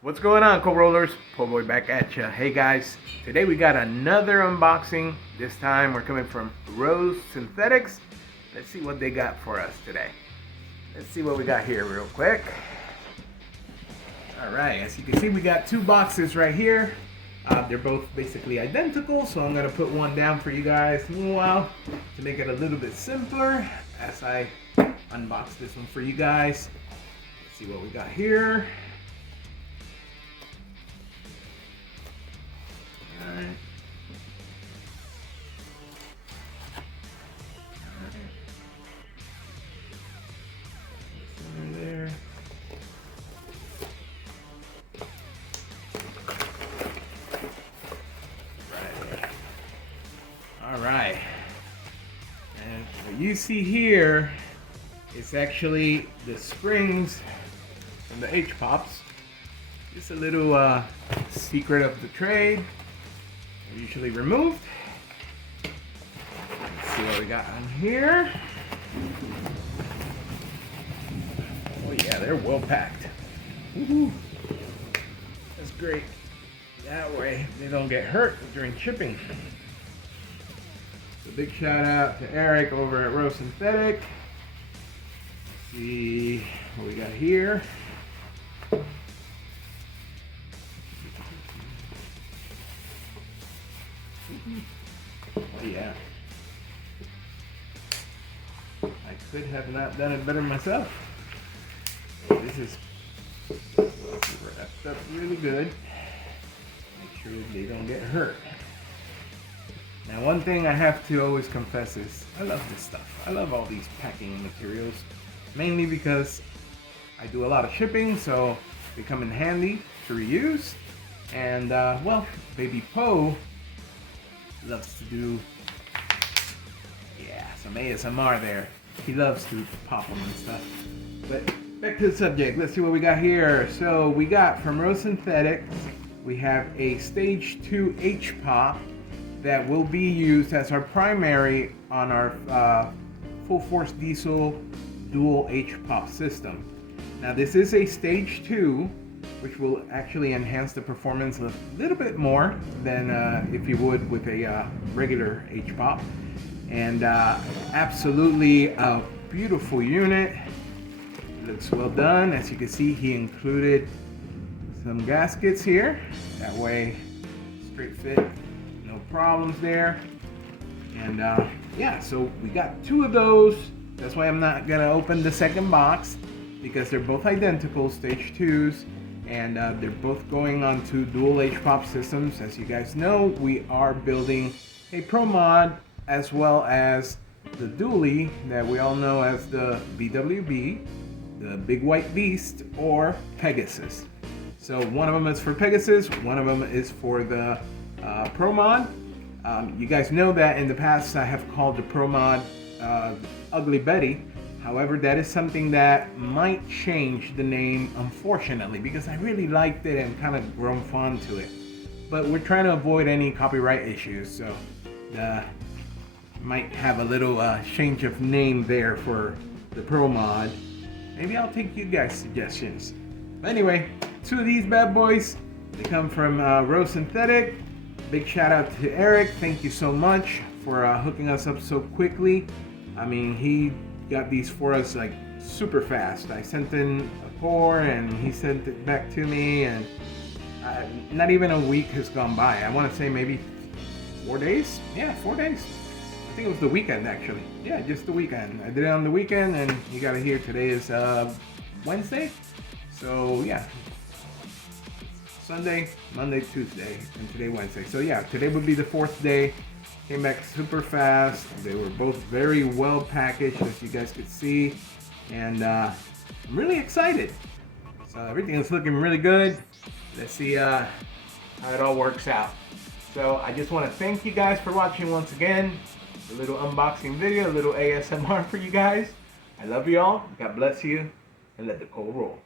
What's going on, co-rollers? Po Boy back at ya. Hey guys, today we got another unboxing. This time we're coming from Rowe Synthetics. Let's see what they got for us today. Let's see what we got here real quick. Alright, as you can see we got two boxes right here. They're both basically identical, so I'm going to put one down for you guys meanwhile to make it a little bit simpler as I unbox this one for you guys. Let's see what we got here. Alright. There. Alright. And what you see here is actually the springs from the H-Pops. Just a little secret of the trade. They're usually removed. Let's see what we got on here. Oh yeah, they're well packed. Woohoo! That's great. That way they don't get hurt during shipping. So big shout out to Eric over at Rowe Synthetics. Let's see what we got here. Oh yeah. I could have not done it better myself. This is wrapped up really good. Make sure they don't get hurt. Now one thing I have to always confess is I love this stuff. I love all these packing materials. Mainly because I do a lot of shipping, so they come in handy to reuse. And well, Baby Poe loves to do, yeah, some ASMR there. He loves to pop them and stuff. But back to the subject, let's see what we got here. So we got from Rowe Synthetics, we have a Stage 2 H-Pop that will be used as our primary on our full force diesel dual H-Pop system. Now this is a Stage 2, which will actually enhance the performance a little bit more than if you would with a regular H-Pop. And absolutely a beautiful unit. Looks well done. As you can see, he included some gaskets here. That way, straight fit, no problems there. And yeah, so we got two of those. That's why I'm not gonna open the second box, because they're both identical Stage 2s. And they're both going onto dual H-Pop systems. As you guys know, we are building a Pro Mod as well as the dually that we all know as the BWB, the Big White Beast, or Pegasus. So one of them is for Pegasus, one of them is for the Pro Mod. You guys know that in the past I have called the Pro Mod Ugly Betty. However, that is something that might change the name, unfortunately, because I really liked it and kind of grown fond to it. But we're trying to avoid any copyright issues, so might have a little change of name there for the Pro Mod. Maybe I'll take you guys' suggestions. But anyway, two of these bad boys, they come from Rowe Synthetic. Big shout out to Eric. Thank you so much for hooking us up so quickly. I mean, he got these for us like super fast. I sent in a pour and he sent it back to me, and not even a week has gone by. I want to say maybe 4 days. Yeah, 4 days. I think it was the weekend actually. Yeah, just the weekend. I did it on the weekend, and you got it here. Today is Wednesday. So yeah, Sunday, Monday, Tuesday, and today Wednesday. So yeah, today would be the 4th day. Came back super fast. They were both very well packaged, as you guys could see, and I'm really excited. So everything is looking really good. Let's see how it all works out. So I just want to thank you guys for watching once again. A little unboxing video, a little ASMR for you guys. I love you all. God bless you, and let the coal roll.